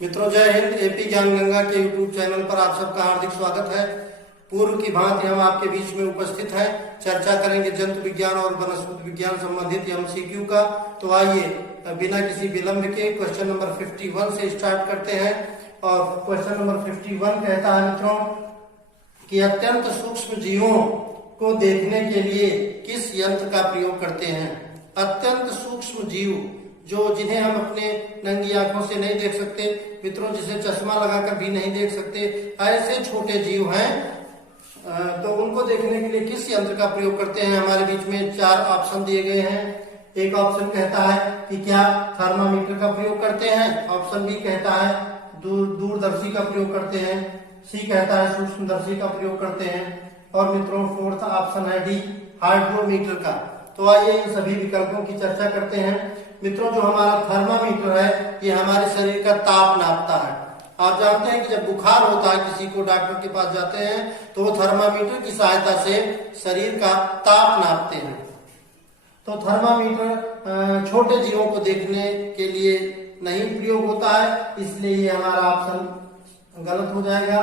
मित्रों, जय हिंद। एपी ज्ञान गंगा के यूट्यूब चैनल पर आप सबका हार्दिक स्वागत है। पूर्व की भांति हम आपके बीच में उपस्थित हैं। चर्चा करेंगे जंतु विज्ञान और वनस्पति विज्ञान संबंधित एमसीक्यू का। तो आइए बिना किसी विलंब के क्वेश्चन नंबर 51 से स्टार्ट करते हैं। और क्वेश्चन नंबर 51 कहता है मित्रों कि अत्यंत सूक्ष्म जीवों को देखने के लिए किस यंत्र का प्रयोग करते हैं। अत्यंत सूक्ष्म जीव जो जिन्हें हम अपने नंगी आंखों से नहीं देख सकते, मित्रों जिसे चश्मा लगाकर भी नहीं देख सकते, ऐसे छोटे जीव हैं, तो उनको देखने के लिए किस यंत्र का प्रयोग करते हैं। हमारे बीच में 4 ऑप्शन दिए गए हैं। एक ऑप्शन कहता है कि क्या थर्मामीटर का प्रयोग करते हैं। ऑप्शन बी कहता है दूरदर्शी का प्रयोग करते हैं। सी कहता है सूक्ष्मदर्शी का प्रयोग करते हैं। और मित्रों फोर्थ ऑप्शन है डी हाइड्रोमीटर का। तो आइए इन सभी विकल्पों की चर्चा करते हैं। मित्रों, जो हमारा थर्मामीटर है ये हमारे शरीर का ताप नापता है। आप जानते हैं कि जब बुखार होता है, किसी को डॉक्टर के पास जाते हैं तो वो थर्मामीटर की सहायता से शरीर का ताप नापते हैं। तो थर्मामीटर छोटे जीवों को देखने के लिए नहीं प्रयोग होता है, इसलिए ये हमारा ऑप्शन गलत हो जाएगा।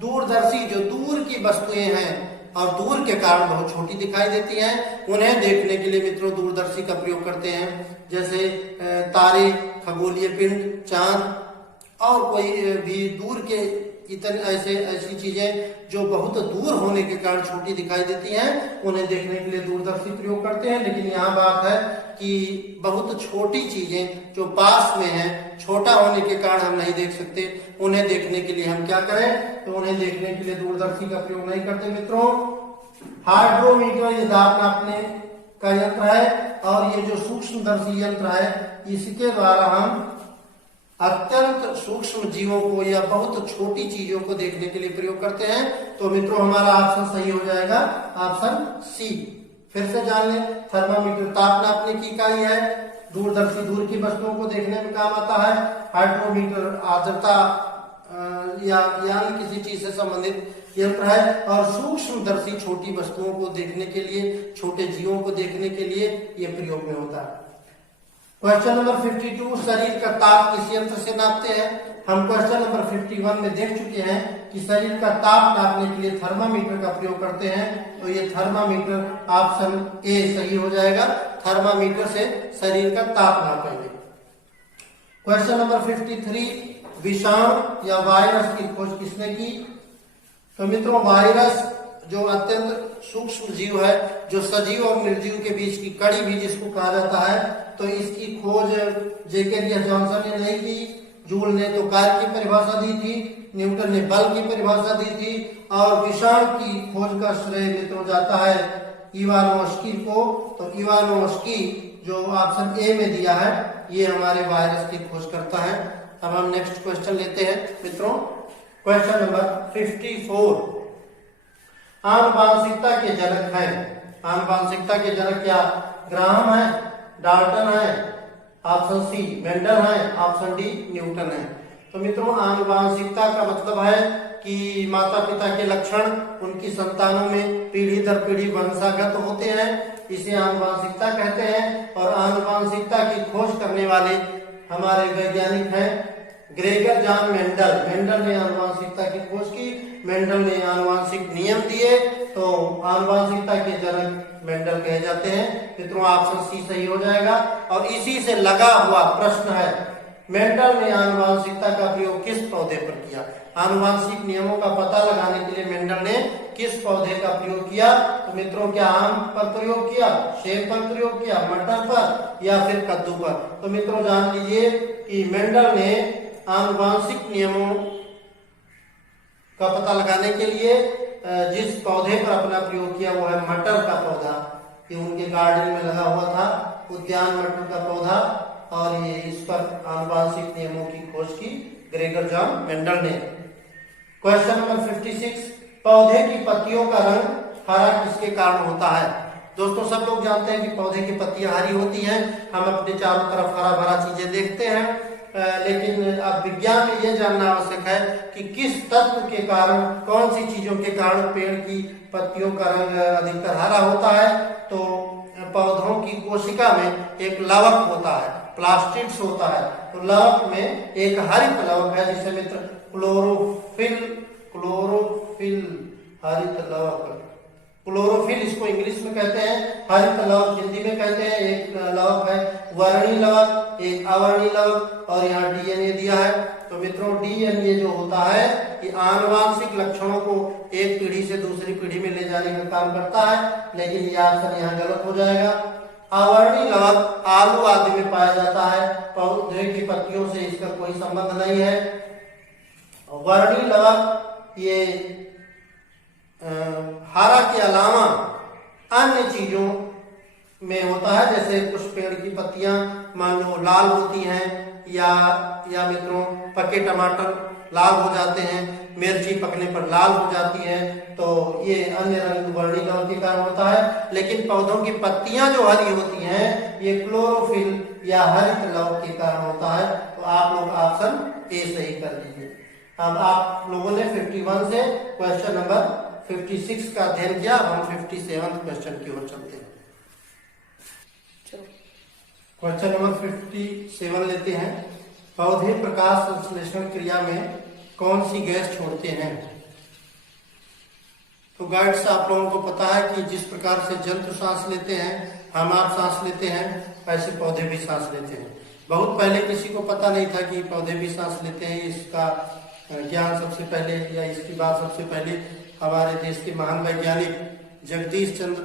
दूरदर्शी जो दूर की वस्तुएं हैं और दूर के कारण बहुत छोटी दिखाई देती हैं, उन्हें देखने के लिए मित्रों दूरदर्शी का प्रयोग करते हैं। जैसे तारे, खगोलीय पिंड, चांद और कोई भी दूर के इतने ऐसी चीजें जो बहुत दूर होने के कारण छोटी दिखाई देती हैं, उन्हें देखने के लिए दूरदर्शी प्रयोग करते हैं। लेकिन यहाँ बात है कि बहुत छोटी चीजें जो पास में हैं, छोटा होने के कारण हम नहीं देख सकते, उन्हें देखने के लिए हम क्या करें, तो उन्हें देखने के लिए दूरदर्शी का प्रयोग नहीं करते। मित्रों, हाइड्रोमीटर ये दाब नापने का यंत्र है और ये जो सूक्ष्मदर्शी यंत्र है इसके द्वारा हम अत्यंत सूक्ष्म जीवों को या बहुत छोटी चीजों को देखने के लिए प्रयोग करते हैं। तो मित्रों हमारा ऑप्शन सही हो जाएगा, ऑप्शन सी। फिर से जान लें, थर्मामीटर ताप नापने की इकाई है, दूरदर्शी दूर की वस्तुओं को देखने में काम आता है, हाइड्रोमीटर आर्द्रता या किसी चीज से संबंधित यंत्र है, और सूक्ष्मदर्शी छोटी वस्तुओं को देखने के लिए, छोटे जीवों को देखने के लिए यह प्रयोग में होता है। क्वेश्चन नंबर 52 शरीर का ताप किस यंत्र से नापते हैं। हम क्वेश्चन नंबर 51 में देख चुके हैं कि शरीर का ताप नापने के लिए थर्मामीटर का प्रयोग करते हैं। तो ये थर्मामीटर ऑप्शन ए सही हो जाएगा। थर्मामीटर से शरीर का ताप नापेंगे। क्वेश्चन नंबर 53 विषाणु या वायरस की खोज किसने की। तो मित्रों वायरस जो अत्यंत सूक्ष्म जीव है, जो सजीव और निर्जीव के बीच की कड़ी भी जिसको कहा जाता है, तो इसकी खोज जेकेरिया जॉनसन ने नहीं की। जूल ने तो कार्य की परिभाषा दी थी, न्यूटन ने बल की परिभाषा दी थी, और विषाणु की खोज का श्रेय मित्रों जाता है इवानोव्स्की को। तो इवानोव्स्की जो ऑप्शन ए में दिया है ये हमारे वायरस की खोज करता है। अब हम नेक्स्ट क्वेश्चन लेते हैं मित्रों। क्वेश्चन नंबर 54 आनुवांशिकता के जनक है। आनुवांशिकता के जनक क्या ग्राहम है, डाल्टन है, ऑप्शन सी मेंडल है, ऑप्शन डी न्यूटन है। तो मित्रों आनुवांशिकता का मतलब है कि माता पिता के लक्षण उनकी संतानों में पीढ़ी दर पीढ़ी वंशागत होते हैं, इसे आनुवांशिकता कहते हैं। और आनुवांशिकता की खोज करने वाले हमारे वैज्ञानिक हैं ग्रेगर जॉन मेंडल। मेंडल ने आनुवांशिकता की खोज की, मेंडल ने आनुवांशिक नियम दिए, तो आनुवांशिकता के जनक मेंडल कहे जाते हैं। मित्रों ऑप्शन सी सही हो जाएगा। और इसी से लगा हुआ प्रश्न है, मेंडल ने आनुवांशिकता का प्रयोग किस पौधे पर किया। आनुवांशिक नियमों का पता लगाने के लिए मेंडल ने किस पौधे का प्रयोग किया। तो मित्रों क्या आम पर प्रयोग किया, सेब पर प्रयोग किया, मटर पर, या फिर कद्दू पर। तो मित्रों जान लीजिए कि मेंडल ने आनुवांशिक नियमों का पता लगाने के लिए जिस पौधे पर अपना प्रयोग किया वो है मटर का पौधा। ये उनके गार्डन में लगा हुआ था, उद्यान मटर का पौधा, और ये इस पर आनुवांशिक नियमों की खोज की ग्रेगर जॉन मेंडल ने। क्वेश्चन नंबर 56 पौधे की पत्तियों का रंग हरा किसके कारण होता है। दोस्तों सब लोग जानते हैं कि पौधे की पत्तियां हरी होती हैं, हम अपने चारों तरफ हरा भरा चीजें देखते हैं, लेकिन अब विज्ञान में यह जानना आवश्यक है कि किस तत्व के कारण, कौन सी चीजों के कारण पेड़ की पत्तियों का रंग अधिकतर हरा होता है। तो पौधों की कोशिका में एक लवक होता है, प्लास्टिड्स होता है। तो लवक में एक हरित लवक है जिसे मित्र क्लोरोफिल हरित लवक, क्लोरोफिल इसको इंग्लिश में कहते हैं, हरित लवक हिंदी में कहते हैं। एक लवक है वर्णी लवक, एक अवर्णी लवक, और यहाँ डीएनए दिया है। तो मित्रों डीएनए जो होता है ये आनुवांशिक लक्षणों को एक पीढ़ी से दूसरी पीढ़ी में ले जाने का काम करता है, लेकिन ये आंसर यहाँ गलत हो जाएगा। अवर्णी लवक आलू आदि में पाया जाता है, पौधे की पत्तियों से इसका कोई संबंध नहीं है। वर्णी लवक ये हरा के अलावा अन्य चीजों में होता है, जैसे कुछ पेड़ की पत्तियां मान लो लाल होती हैं, या मित्रों पके टमाटर लाल हो जाते हैं, मिर्ची पकने पर लाल हो जाती है, तो ये अन्य रंग वर्णी लवक के कारण होता है। लेकिन पौधों की पत्तियां जो हरी होती हैं ये क्लोरोफिल या हरित लवक के कारण होता है। तो आप लोग ऑप्शन ए सही कर लीजिए। अब आप लोगों ने 51 से क्वेश्चन नंबर 56 का अध्ययन किया। अब हम 57 क्वेश्चन की ओर चलते हैं। क्वेश्चन नंबर 57 लेते हैं। पौधे प्रकाश संश्लेषण क्रिया में कौन सी गैस छोड़ते हैं? तो गाइड्स आप लोगों को पता है कि जिस प्रकार से जंतु सांस लेते हैं, हम आप सांस लेते हैं, ऐसे पौधे भी सांस लेते हैं। बहुत पहले किसी को पता नहीं था कि पौधे भी सांस लेते हैं। इसका ज्ञान सबसे पहले या इसकी बात सबसे पहले हमारे देश के महान वैज्ञानिक जगदीश चंद्र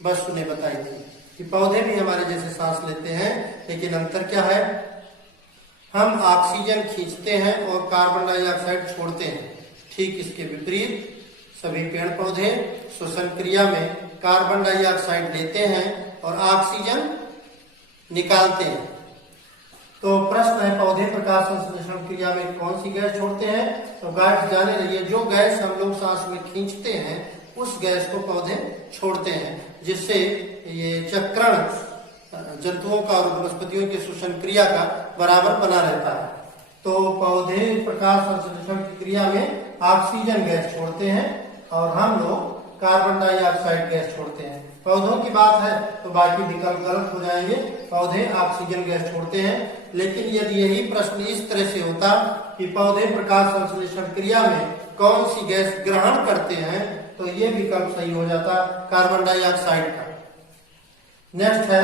बसु ने बताई थी कि पौधे भी हमारे जैसे सांस लेते हैं, लेकिन अंतर क्या है? हम ऑक्सीजन खींचते हैं और कार्बन डाइऑक्साइड छोड़ते हैं। ठीक इसके विपरीत सभी पेड़ पौधे श्वसन क्रिया में कार्बन डाइऑक्साइड लेते हैं और ऑक्सीजन निकालते हैं। तो प्रश्न है पौधे प्रकाश संश्लेषण क्रिया में कौन सी गैस छोड़ते हैं? तो गाइस जाने रहिए, जो गैस हम लोग सांस में खींचते हैं उस गैस को पौधे छोड़ते हैं, जिससे ये चक्रण जंतुओं का और वनस्पतियों की श्वसन क्रिया का बराबर बना रहता है। तो पौधे प्रकाश संश्लेषण की क्रिया में ऑक्सीजन गैस छोड़ते हैं और हम लोग कार्बन डाइऑक्साइड गैस छोड़ते हैं। पौधों की बात है तो बाकी विकल्प गलत हो जाएंगे। पौधे ऑक्सीजन गैस छोड़ते हैं। लेकिन यदि यही प्रश्न इस तरह से होता कि पौधे प्रकाश संश्लेषण क्रिया में कौन सी गैस ग्रहण करते हैं, तो ये विकल्प सही हो जाता कार्बन डाइऑक्साइड का। नेक्स्ट है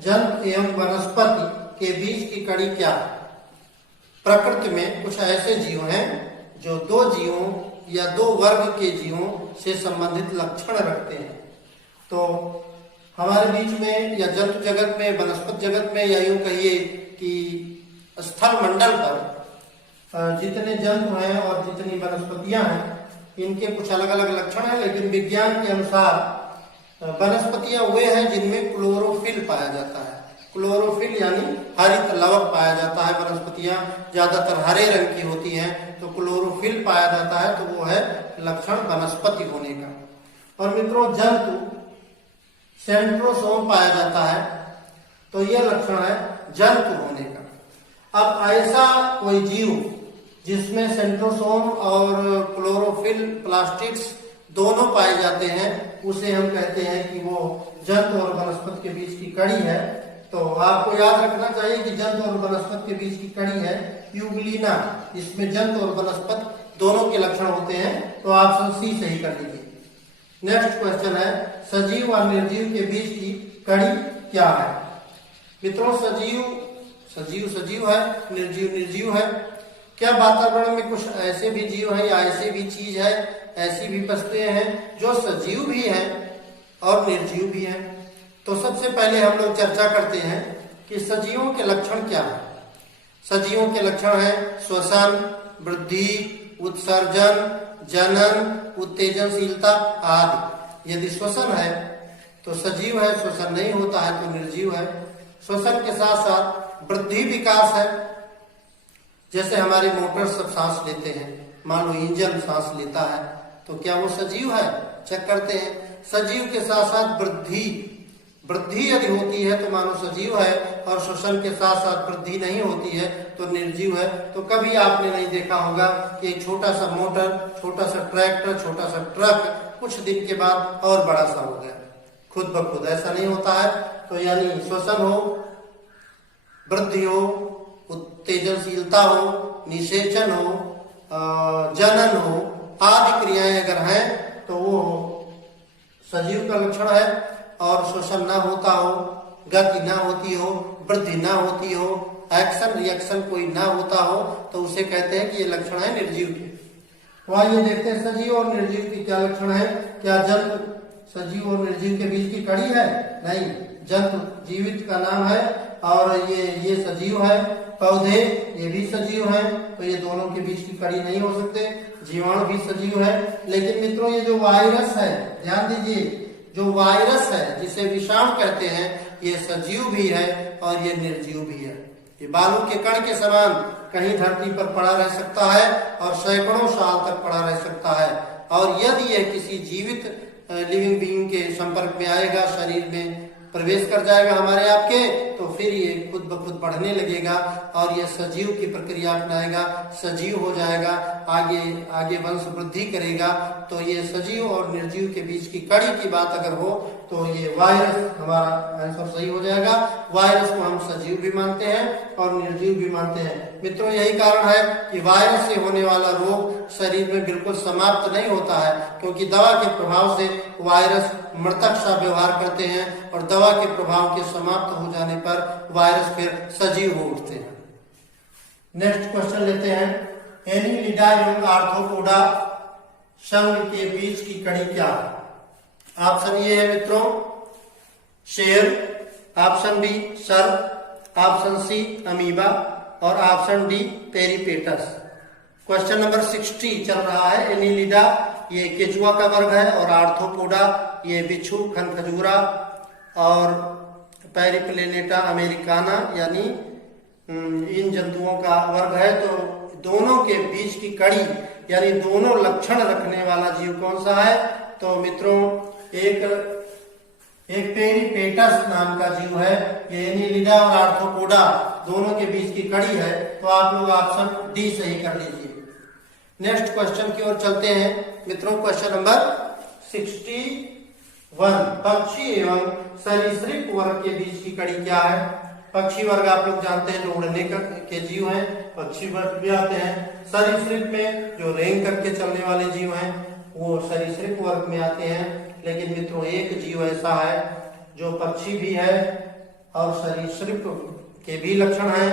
जंतु एवं वनस्पति के बीच की कड़ी क्या है? प्रकृति में कुछ ऐसे जीव हैं जो दो जीवों या दो वर्ग के जीवों से संबंधित लक्षण रखते हैं। तो हमारे बीच में या जंतु जगत में, वनस्पति जगत में, या यूं कहिए कि स्थल मंडल पर जितने जंतु हैं और जितनी वनस्पतियां हैं, इनके कुछ अलग अलग लक्षण हैं। लेकिन विज्ञान के अनुसार वनस्पतियां वे हैं जिनमें क्लोरोफिल पाया जाता है। क्लोरोफिल यानी हरित लवक पाया जाता है। वनस्पतियां ज्यादातर हरे रंग की होती हैं, तो क्लोरोफिल पाया जाता है, तो वो है लक्षण वनस्पति होने का। और मित्रों जंतु सेंट्रोसोम पाया जाता है, तो यह लक्षण है जंतु होने का। अब ऐसा कोई जीव जिसमें सेंट्रोसोम और क्लोरोफिल प्लास्टिड्स दोनों पाए जाते हैं, उसे हम कहते हैं कि वो जंतु और वनस्पति के बीच की कड़ी है। तो आपको याद रखना चाहिए कि जंतु और वनस्पति के बीच की कड़ी है यूग्लिना। इसमें जंतु और वनस्पति दोनों के लक्षण होते हैं। तो ऑप्शन सी सही कर लीजिए। नेक्स्ट क्वेश्चन है सजीव और निर्जीव के बीच की कड़ी क्या है? मित्रों सजीव है, निर्जीव निर्जीव है। क्या वातावरण में कुछ ऐसे भी जीव हैं या ऐसे भी चीज है, ऐसी भी वस्तुएं हैं जो सजीव भी हैं और निर्जीव भी हैं? तो सबसे पहले हम लोग चर्चा करते हैं कि सजीवों के लक्षण क्या है। सजीवों के लक्षण है श्वसन, वृद्धि, उत्सर्जन, जनन, उत्तेजनशीलता आदि। यदि श्वसन है तो सजीव है, श्वसन नहीं होता है तो निर्जीव है। श्वसन के साथ साथ वृद्धि विकास है, जैसे हमारे मोटर सब सांस लेते हैं, मान लो इंजन सांस लेता है, तो क्या वो सजीव है? चेक करते हैं। सजीव के साथ साथ वृद्धि यदि होती है तो मानो सजीव है, और श्वसन के साथ साथ वृद्धि नहीं होती है तो निर्जीव है। तो कभी आपने नहीं देखा होगा कि एक छोटा सा मोटर, छोटा सा ट्रैक्टर, छोटा सा ट्रक कुछ दिन के बाद और बड़ा सा हो गया खुद ब खुद, ऐसा नहीं होता है। तो यानी श्वसन हो, वृद्धि हो, उत्तेजनशीलता हो, निषेचन हो, जनन हो आदि क्रियाएं अगर हैं तो वो सजीव का लक्षण है। और श्वसन ना होता हो, गति ना होती हो, वृद्धि ना होती हो, एक्शन रिएक्शन कोई ना होता हो तो उसे कहते हैं कि ये लक्षण है निर्जीव के। तो आइए देखते हैं सजीव और निर्जीव की क्या लक्षण है। क्या जंतु सजीव और निर्जीव के बीच की कड़ी है? नहीं, जंतु जीवित का नाम है और ये सजीव है। पौधे ये भी सजीव है, तो ये दोनों के बीच की कड़ी नहीं हो सकते। जीवाणु भी सजीव है। लेकिन मित्रों ये जो वायरस है, ध्यान दीजिए, जो वायरस है जिसे विषाणु कहते हैं, ये सजीव भी है और ये निर्जीव भी है। ये बालू के कण के समान कहीं धरती पर पड़ा रह सकता है और सैकड़ों साल तक पड़ा रह सकता है। और यदि यह किसी जीवित लिविंग बीइंग के संपर्क में आएगा, शरीर में प्रवेश कर जाएगा हमारे आपके, तो फिर ये खुद ब खुद बढ़ने लगेगा और ये सजीव की प्रक्रिया अपनाएगा, सजीव हो जाएगा, आगे वंश वृद्धि करेगा। तो ये सजीव और निर्जीव के बीच की कड़ी की बात अगर हो तो ये वायरस हमारा आंसर सही हो जाएगा। वायरस को हम सजीव भी मानते हैं और निर्जीव भी मानते हैं। मित्रों यही कारण है कि वायरस से होने वाला रोग शरीर में बिल्कुल समाप्त नहीं होता है, क्योंकि दवा के प्रभाव से वायरस मृतक सा व्यवहार करते हैं और दवा के प्रभाव के समाप्त हो जाने पर वायरस फिर सजीव हो उठते हैं। नेक्स्ट क्वेश्चन लेते हैं। एनीलिडा एवं आर्थ्रोपोडा संघ के बीच की कड़ी क्या है? ऑप्शन ये है मित्रों शेर, ऑप्शन बी सर्प, ऑप्शन सी अमीबा और ऑप्शन डी पेरिपेटस। क्वेश्चन नंबर 60 चल रहा है। एनीलिडा ये केचुआ का वर्ग है और आर्थ्रोपोडा ये बिच्छू, खनखजूरा और पेरिप्लेनेटा अमेरिकाना यानी इन जंतुओं का वर्ग है। तो दोनों के बीच की कड़ी यानी दोनों लक्षण रखने वाला जीव कौन सा है? तो मित्रों एक पेरिपेटस नाम का जीव है। ये एनीलिडा और आर्थ्रोपोडा दोनों के बीच की कड़ी है। तो आप लोग ऑप्शन डी सही कर लीजिए। नेक्स्ट क्वेश्चन की ओर चलते हैं मित्रों। क्वेश्चन नंबर 61, पक्षी एवं सरीसृप वर्ग के बीच की कड़ी क्या है? पक्षी वर्ग आप लोग जानते हैं जो उड़ने के जीव हैं, पक्षी वर्ग भी आते हैं। सरीसृप में जो रेंग करके चलने वाले जीव हैं वो सरीसृप वर्ग में आते हैं। लेकिन मित्रों एक जीव ऐसा है जो पक्षी भी है और सरीसृप के भी लक्षण हैं,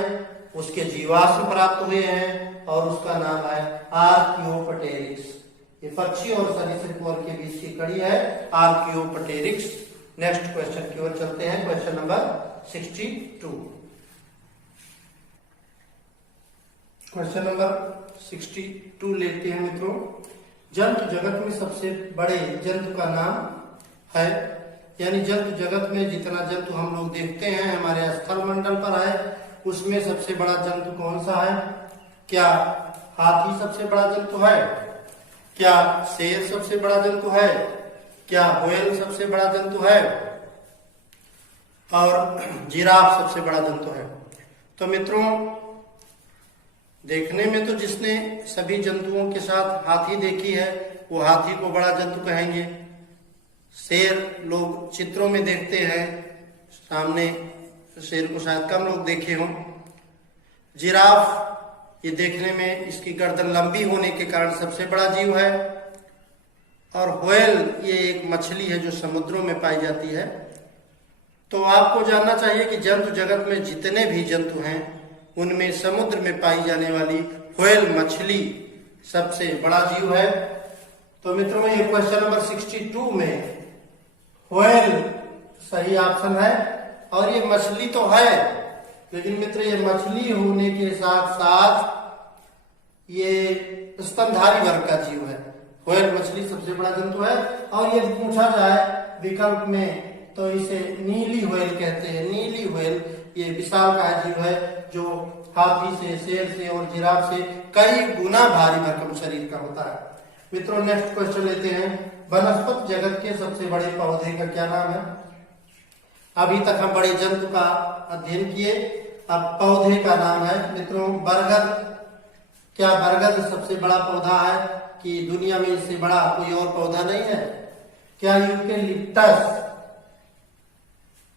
उसके जीवाश्म प्राप्त हुए हैं और उसका नाम है आर्कियोप्टेरिक्स। ये पक्षी और सरीसृप वर्ग के बीच की कड़ी है आर्कियोप्टेरिक्स। नेक्स्ट क्वेश्चन की ओर चलते हैं। Question number 62। क्वेश्चन नंबर 62 लेते हैं मित्रों। जंतु जगत में सबसे बड़े जंतु का नाम है, यानी जंतु जगत में जितना जंतु हम लोग देखते हैं हमारे स्थल मंडल पर है, उसमें सबसे बड़ा जंतु कौन सा है? क्या हाथी सबसे बड़ा जंतु है? क्या शेर सबसे बड़ा जंतु है? क्या व्हेल सबसे बड़ा जंतु है? और जिराफ सबसे बड़ा जंतु है? तो मित्रों देखने में तो जिसने सभी जंतुओं के साथ हाथी देखी है वो हाथी को बड़ा जंतु कहेंगे। शेर लोग चित्रों में देखते हैं, सामने शेर को शायद कम लोग देखे हों। जिराफ ये देखने में इसकी गर्दन लंबी होने के कारण सबसे बड़ा जीव है। और व्हेल ये एक मछली है जो समुद्रों में पाई जाती है। तो आपको जानना चाहिए कि जंतु जगत में जितने भी जंतु हैं उनमें समुद्र में पाई जाने वाली व्हेल मछली सबसे बड़ा जीव है। तो मित्रों ये क्वेश्चन नंबर 62 में व्हेल सही ऑप्शन है। और ये मछली तो है, लेकिन मित्र ये मछली होने के साथ साथ ये स्तनधारी वर्ग का जीव है। व्हेल मछली सबसे बड़ा जंतु है। और यदि पूछा जाए विकल्प में तो इसे नीली व्हेल कहते हैं। नीली व्हेल ये विशालकाय जीव है जो हाथी से, शेर से और जिराफ से कई गुना भारी भरकम शरीर का होता है। मित्रों नेक्स्ट क्वेश्चन लेते हैं। वनस्पति जगत के सबसे बड़े पौधे का क्या नाम है? अभी तक हम बड़े जंतु का अध्ययन किए, अब पौधे का नाम है मित्रों बरगद। क्या बरगद सबसे बड़ा पौधा है कि दुनिया में इससे बड़ा कोई और पौधा नहीं है? क्या यूकेलिप्टस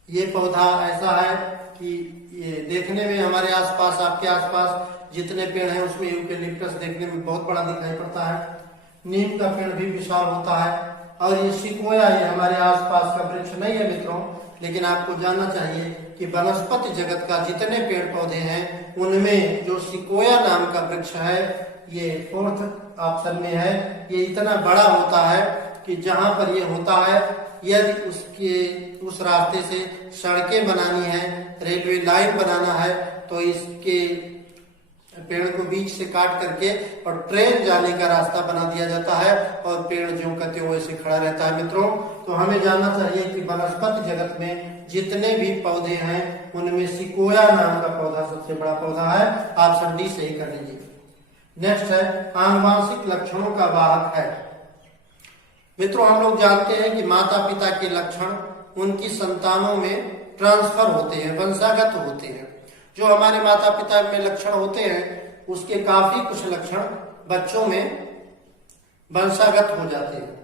ये पौधा ऐसा है कि ये देखने में हमारे आसपास, आपके आसपास जितने पेड़ हैं उसमें यूकेलिप्टस देखने में बहुत बड़ा दिखाई पड़ता है। नीम का पेड़ भी विशाल होता है। और ये सिकोया, ये हमारे आसपास का वृक्ष नहीं है मित्रों, लेकिन आपको जानना चाहिए कि वनस्पति जगत का जितने पेड़ पौधे हैं उनमें जो सिकोया नाम का वृक्ष है ये 4th ऑप्शन में है। ये इतना बड़ा होता है कि जहां पर ये होता है, यदि उस रास्ते से सड़कें बनानी है, रेलवे लाइन बनाना है, तो इसके पेड़ को बीच से काट करके और ट्रेन जाने का रास्ता बना दिया जाता है और पेड़ ज्यों का त्यों वैसे खड़ा रहता है मित्रों। तो हमें जानना चाहिए कि वनस्पति जगत में जितने भी पौधे हैं उनमें सिकोया नाम का पौधा सबसे बड़ा पौधा है। ऑप्शन डी सही कर लीजिए। नेक्स्ट है आनुवांशिक लक्षणों का वाहक है। मित्रों, हम लोग जानते हैं कि माता पिता के लक्षण उनकी संतानों में ट्रांसफर होते हैं, वंशागत होते हैं। जो हमारे माता पिता में लक्षण होते हैं उसके काफी कुछ लक्षण बच्चों में वंशागत हो जाते हैं।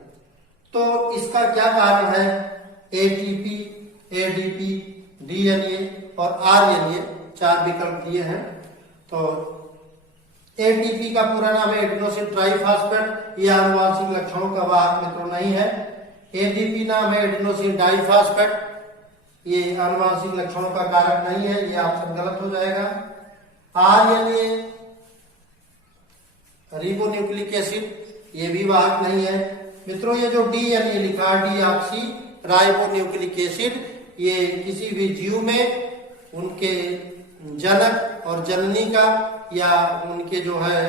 तो इसका क्या कारण है? एटीपी, एडीपी, डीएनए और आरएनए 4 विकल्प दिए हैं। तो एटीपी का पूरा नाम है एडिनोसिन ट्राइफॉस्फेट। ये आनुवांशिक लक्षणों का वाहक मित्रों नहीं है। एडीपी नाम है एडिनोसिन डाइफॉस्फेट। ये आनुवांशिक लक्षणों का कारक नहीं है, ये ऑप्शन गलत हो जाएगा। आरएनए रिबोन्यूक्लिक एसिड, ये भी वाहक नहीं है मित्रों। ये जो डीएनए लिखा, डीऑक्सी राइबोन्यूक्लिक एसिड, ये किसी भी जीव में उनके जनक और जननी का या उनके जो है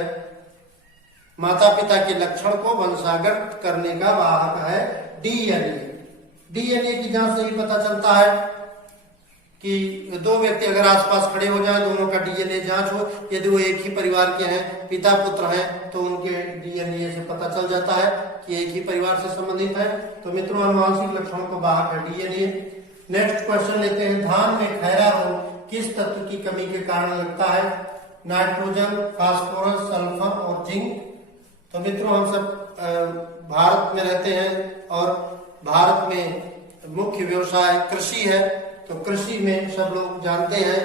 माता पिता के लक्षण को वंशागत करने का वाहक है डीएनए। डीएनए की जांच से ही पता चलता है कि 2 व्यक्ति अगर आसपास खड़े हो जाए, दोनों का डीएनए जांच हो, यदि वो एक ही परिवार के हैं, पिता पुत्र हैं, तो उनके डीएनए से पता चल जाता है कि एक ही परिवार से संबंधित है। तो मित्रों, आनुवांशिक लक्षणों को वाहक है डीएनए। नेक्स्ट क्वेश्चन लेते हैं। धान में खैरा रोग किस तत्व की कमी के कारण लगता है? नाइट्रोजन, फास्फोरस, सल्फर और जिंक। तो मित्रों, हम सब भारत में रहते हैं और भारत में मुख्य व्यवसाय कृषि है। तो कृषि में सब लोग जानते हैं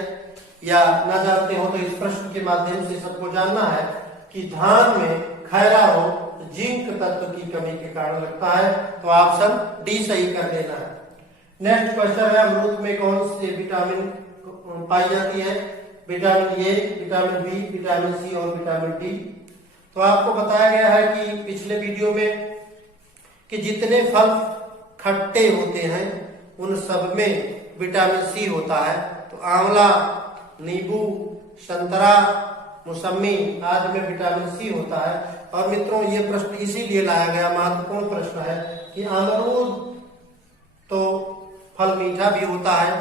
या ना जानते हो तो इस प्रश्न के माध्यम से सबको जानना है कि धान में खैरा रोग जिंक तत्व की कमी के कारण लगता है। तो ऑप्शन डी सही कर लेना है। नेक्स्ट क्वेश्चन है अमरूद में कौन से विटामिन पाई जाती है? Vitamin A, vitamin B, vitamin C और विटामिन डी। तो आपको बताया गया है कि पिछले वीडियो में कि जितने फल खट्टे होते हैं उन सब में विटामिन सी होता है। तो आंवला, नींबू, संतरा, मौसमी आदि में विटामिन सी होता है। और मित्रों, ये प्रश्न इसीलिए लाया गया, महत्वपूर्ण प्रश्न है कि अमरूद तो फल मीठा भी होता है,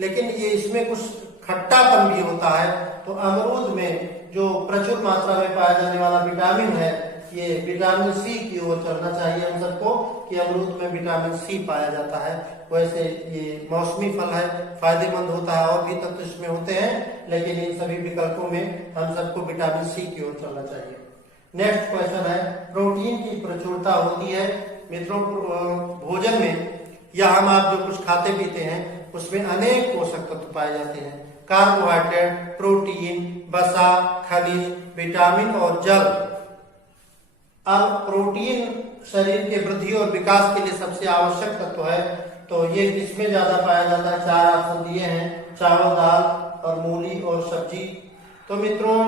लेकिन ये इसमें कुछ खट्टापन भी होता है। तो अमरूद में जो प्रचुर मात्रा में पाया जाने वाला विटामिन है, ये विटामिन सी की ओर चलना चाहिए हम सबको कि अमरूद में विटामिन सी पाया जाता है। वैसे ये मौसमी फल है, फायदेमंद होता है, और भी तत्व इसमें होते हैं, लेकिन इन सभी विकल्पों में हम सबको विटामिन सी की ओर चलना चाहिए। नेक्स्ट क्वेश्चन है प्रोटीन की प्रचुरता होती है मित्रों भोजन में, या हम आप जो कुछ खाते पीते हैं उसमें अनेक पोषक तत्व पाए जाते हैं। कार्बोहाइड्रेट, प्रोटीन, वसा, खनिज, विटामिन और जल। अब प्रोटीन शरीर के वृद्धि और विकास के लिए सबसे आवश्यक तत्व है। तो ये किसमें ज्यादा पाया जाता है? 4 ऑप्शन दिए हैं, चावल, दाल और मूली और सब्जी। तो मित्रों,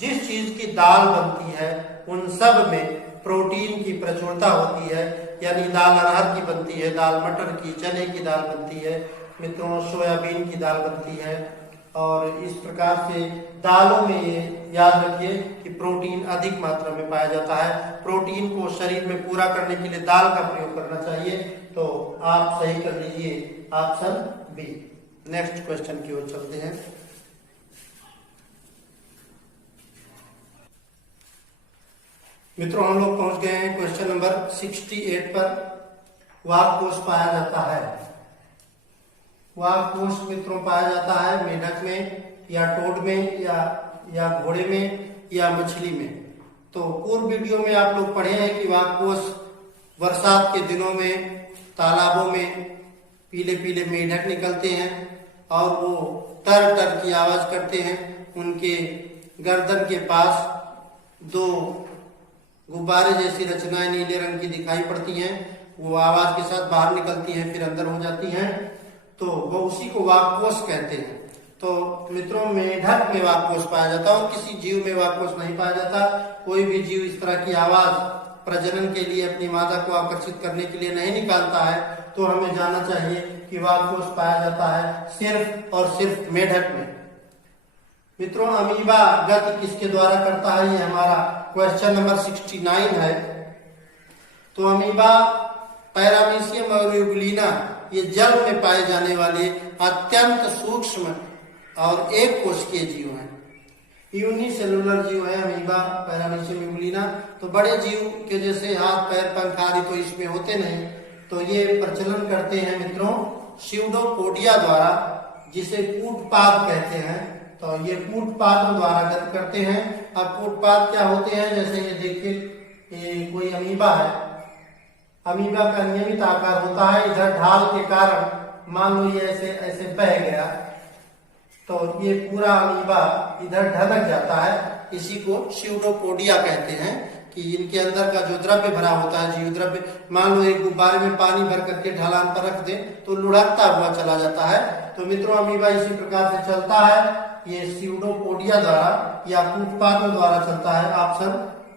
जिस चीज की दाल बनती है उन सब में प्रोटीन की प्रचुरता होती है। यानी दाल अरहर की बनती है, दाल मटर की, चने की दाल बनती है, मित्रों सोयाबीन की दाल बनती है। और इस प्रकार से दालों में ये याद रखिए कि प्रोटीन अधिक मात्रा में पाया जाता है। प्रोटीन को शरीर में पूरा करने के लिए दाल का प्रयोग करना चाहिए। तो आप सही कर लीजिए ऑप्शन बी। नेक्स्ट क्वेश्चन की ओर चलते हैं। मित्रों, हम लोग पहुंच गए हैं क्वेश्चन नंबर 68 पर। वाक कोष पाया जाता है। वाक कोष मित्रों पाया जाता है मेढक में या टोड में या घोड़े में या मछली में। तो पूर्व वीडियो में आप लोग पढ़े हैं कि वाक कोष बरसात के दिनों में तालाबों में पीले पीले मेढक निकलते हैं और वो टर टर की आवाज करते हैं। उनके गर्दन के पास दो गुब्बारे जैसी रचनाएं नीले रंग की दिखाई पड़ती हैं, वो आवाज के साथ बाहर निकलती हैं फिर अंदर हो जाती हैं, तो वो उसी को वाक्कोश कहते हैं। तो मित्रों, मेढक में वाक्कोश पाया जाता है और किसी जीव में वाक्कोश नहीं पाया जाता। कोई भी जीव इस तरह की आवाज प्रजनन के लिए अपनी मादा को आकर्षित करने के लिए नहीं निकालता है, तो हमें जानना चाहिए कि वाक्कोश पाया जाता है सिर्फ और सिर्फ मेढक में। मित्रों, अमीबा गति किसके द्वारा करता है, ये हमारा क्वेश्चन नंबर 69 है। तो अमीबा, पैरामीशियम और यूग्लिना ये जल में पाए जाने वाले अत्यंत सूक्ष्म और एक कोशिकीय जीव हैं। यूनिसेलुलर जीव है अमीबा, पैरामीशियम, यूग्लिना। तो बड़े जीव के जैसे हाथ पैर पंख आदि तो इसमें होते नहीं, तो ये प्रचलन करते हैं मित्रों स्यूडोपोडिया द्वारा, जिसे कूटपाद कहते हैं। तो ये कूटपाद द्वारा गति करते हैं। अब कूटपाद क्या होते हैं, जैसे ये देखिए, ये कोई अमीबा है, अमीबा का नियमित आकार होता है, इधर ढाल के कारण मान लो ये ऐसे ऐसे बह गया, तो ये पूरा अमीबा इधर ढलक जाता है। इसी को स्यूडोपोडिया कहते हैं कि इनके अंदर का जो द्रव्य भरा होता है, जीव द्रव्य, मान लो एक गुब्बारे में पानी भर करके ढलान पर रख दे तो लुढ़कता हुआ चला जाता है। तो मित्रों, अमीबा इसी प्रकार से चलता है, ये स्यूडोपोडिया द्वारा या कूटपाद द्वारा चलता है। ऑप्शन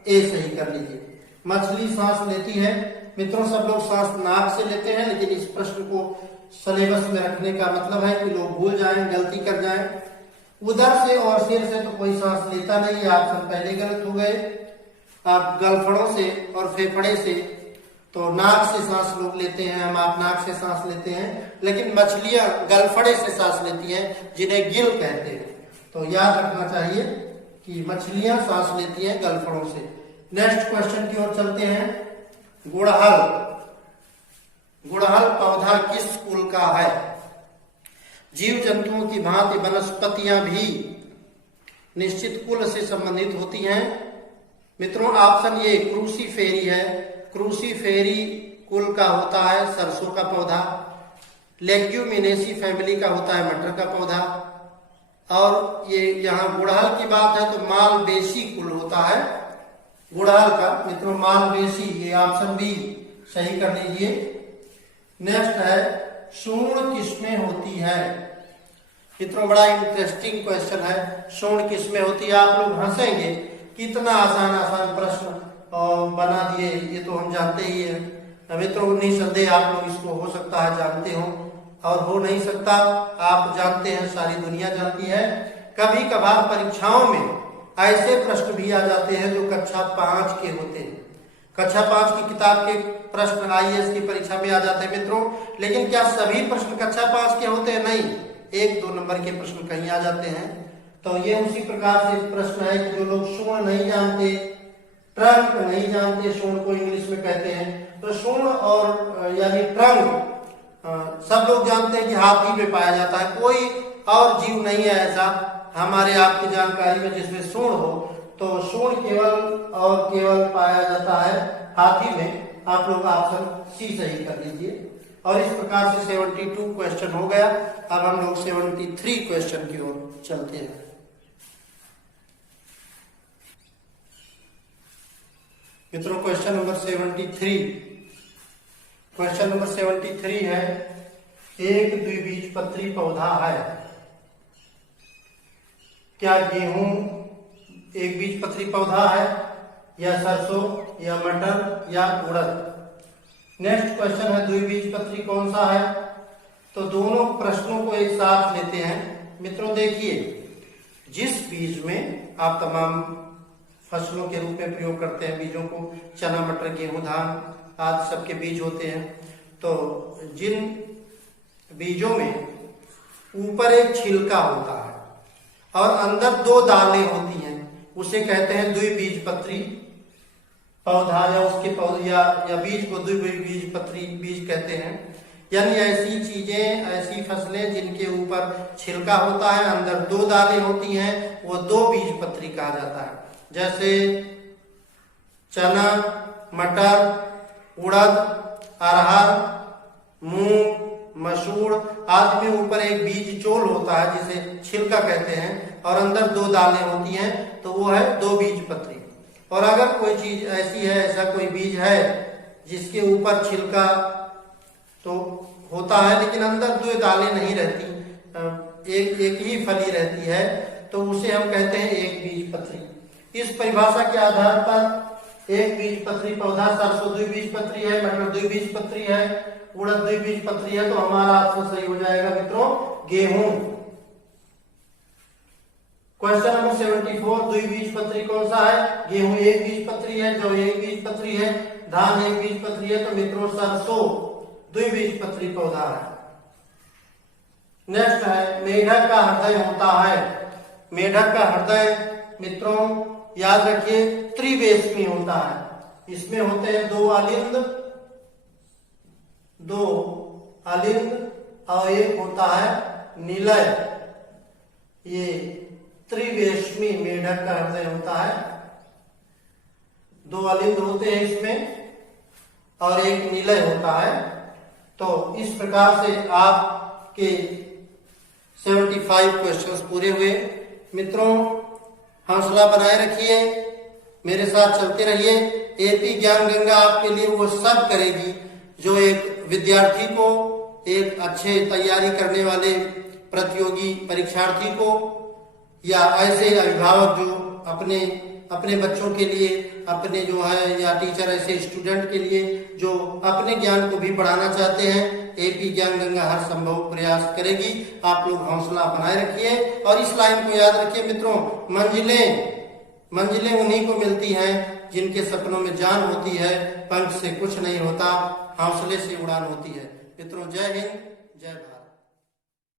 ए सही कर लीजिए। मछली सांस लेती है। मित्रों, सब लोग सांस नाक से लेते हैं, लेकिन इस प्रश्न को सिलेबस में रखने का मतलब है कि लोग भूल जाएं, गलती कर जाएं। उधर से और सिर से तो कोई सांस लेता नहीं है, ऑप्शन पहले गलत हो गए। आप गलफड़ों से और फेफड़े से, तो नाक से सांस लोग लेते हैं, हम आप नाक से सांस लेते हैं, लेकिन मछलियां गलफड़े से सांस लेती हैं, जिन्हें गिल कहते हैं। तो याद रखना चाहिए कि मछलियां सांस लेती हैं गलफड़ों से। नेक्स्ट क्वेश्चन की ओर चलते हैं। गुड़हल, गुड़हल पौधा किस कुल का है? जीव जंतुओं की भांति वनस्पतियां भी निश्चित कुल से संबंधित होती हैं। मित्रों, ऑप्शन ये क्रूसीफेरी है। क्रूसीफेरी कुल का होता है सरसों का पौधा। लेग्यूमिनेसी फैमिली का होता है मटर का पौधा। और ये यहाँ गुड़हल की बात है तो मालवेसी कुल होता है गुड़हल का। मित्रों, मालवेसी, ये ऑप्शन बी सही कर लीजिए। नेक्स्ट है, सूंड किसमें होती है? मित्रों, बड़ा इंटरेस्टिंग क्वेश्चन है। सूंड किसमें होती है? आप लोग हंसेंगे, कितना आसान आसान प्रश्न बना दिए, ये तो हम जानते ही हैं। मित्रों, निसंदेह आप लोग इसको हो सकता है जानते हो, और हो नहीं सकता, आप जानते हैं, सारी दुनिया जानती है। कभी कभार परीक्षाओं में ऐसे प्रश्न भी आ जाते हैं जो कक्षा 5 के होते हैं। कक्षा 5 की किताब के प्रश्न आईएएस की परीक्षा में आ जाते हैं मित्रों, लेकिन क्या सभी प्रश्न कक्षा 5 के होते हैं? नहीं, 1-2 नंबर के प्रश्न कहीं आ जाते हैं। तो ये उसी प्रकार से प्रश्न है कि जो लोग सूंड नहीं जानते, ट्रंक नहीं जानते, सूंड को इंग्लिश में कहते हैं, तो सूंड और यानी ट्रंक सब लोग जानते हैं कि हाथी में पाया जाता है। कोई और जीव नहीं है ऐसा हमारे आपकी जानकारी में जिसमें सूंड हो। तो सूंड केवल और केवल पाया जाता है हाथी में। आप लोग ऑप्शन सी सही कर लीजिए। और इस प्रकार से 72 क्वेश्चन हो गया। अब हम लोग 73 क्वेश्चन की ओर चलते हैं। मित्रों, क्वेश्चन नंबर 73, क्वेश्चन नंबर 73 है, एक द्विबीजपत्री पौधा है। क्या गेहूं एक बीजपत्री पौधा है, या सरसों, या मटर, या उड़द? नेक्स्ट क्वेश्चन है, द्विबीजपत्री कौन सा है? तो दोनों प्रश्नों को एक साथ लेते हैं। मित्रों देखिए, जिस बीज में आप तमाम फसलों के रूप में प्रयोग करते हैं बीजों को, चना, मटर, गेहूं, धान आदि सबके बीज होते हैं। तो जिन बीजों में ऊपर एक छिलका होता है और अंदर 2 दालें होती हैं, उसे कहते हैं द्विबीजपत्री पौधा, या उसके पौधे या बीज को द्विबीजपत्री बीज कहते हैं। यानी ऐसी चीजें, ऐसी फसलें जिनके ऊपर छिलका होता है, अंदर 2 दालें होती हैं, वो 2 बीजपत्री कहा जाता है। जैसे चना, मटर, उड़द, अरहर, मूंग, मसूड़ आदि में ऊपर एक बीज चोल होता है जिसे छिलका कहते हैं और अंदर 2 दालें होती हैं, तो वो है 2 बीजपत्री। और अगर कोई चीज ऐसी है, ऐसा कोई बीज है जिसके ऊपर छिलका तो होता है लेकिन अंदर 2 दालें नहीं रहती, एक ही फली रहती है, तो उसे हम कहते हैं एक बीजपत्री। इस परिभाषा के आधार पर एक बीजपत्री पौधा सरसों द्विबीजपत्री है, मटर द्विबीजपत्री है, उड़द द्विबीजपत्री है, तो हमारा आंसर सही हो जाएगा मित्रों गेहूं। क्वेश्चन नंबर 74 द्विबीजपत्री कौन सा है? गेहूं एक बीजपत्री है, जौ एक बीजपत्री है, धान एक बीजपत्री है, तो मित्रों सरसों द्विबीजपत्री पौधा है। नेक्स्ट है मेढक का हृदय होता है। मेढक का हृदय मित्रों याद रखिए त्रिवेशमी होता है। इसमें होते हैं 2 अलिंद और एक होता है निलय। ये त्रिवेशमी मेढक का हृदय होता है। 2 अलिंद होते हैं इसमें और एक निलय होता है। तो इस प्रकार से आपके 75 क्वेश्चंस पूरे हुए। मित्रों हौसला बनाए रखिए, मेरे साथ चलते रहिए। एपी ज्ञान गंगा आपके लिए वो सब करेगी जो एक विद्यार्थी को, एक अच्छे तैयारी करने वाले प्रतियोगी परीक्षार्थी को या ऐसे अभिभावक जो अपने बच्चों के लिए, अपने जो है या टीचर ऐसे स्टूडेंट के लिए जो अपने ज्ञान को भी बढ़ाना चाहते हैं, एपी ज्ञान गंगा हर संभव प्रयास करेगी। आप लोग हौसला बनाए रखिए और इस लाइन को याद रखिए मित्रों, मंजिलें उन्हीं को मिलती हैं जिनके सपनों में जान होती है, पंख से कुछ नहीं होता, हौसले से उड़ान होती है। मित्रों जय हिंद, जय भारत।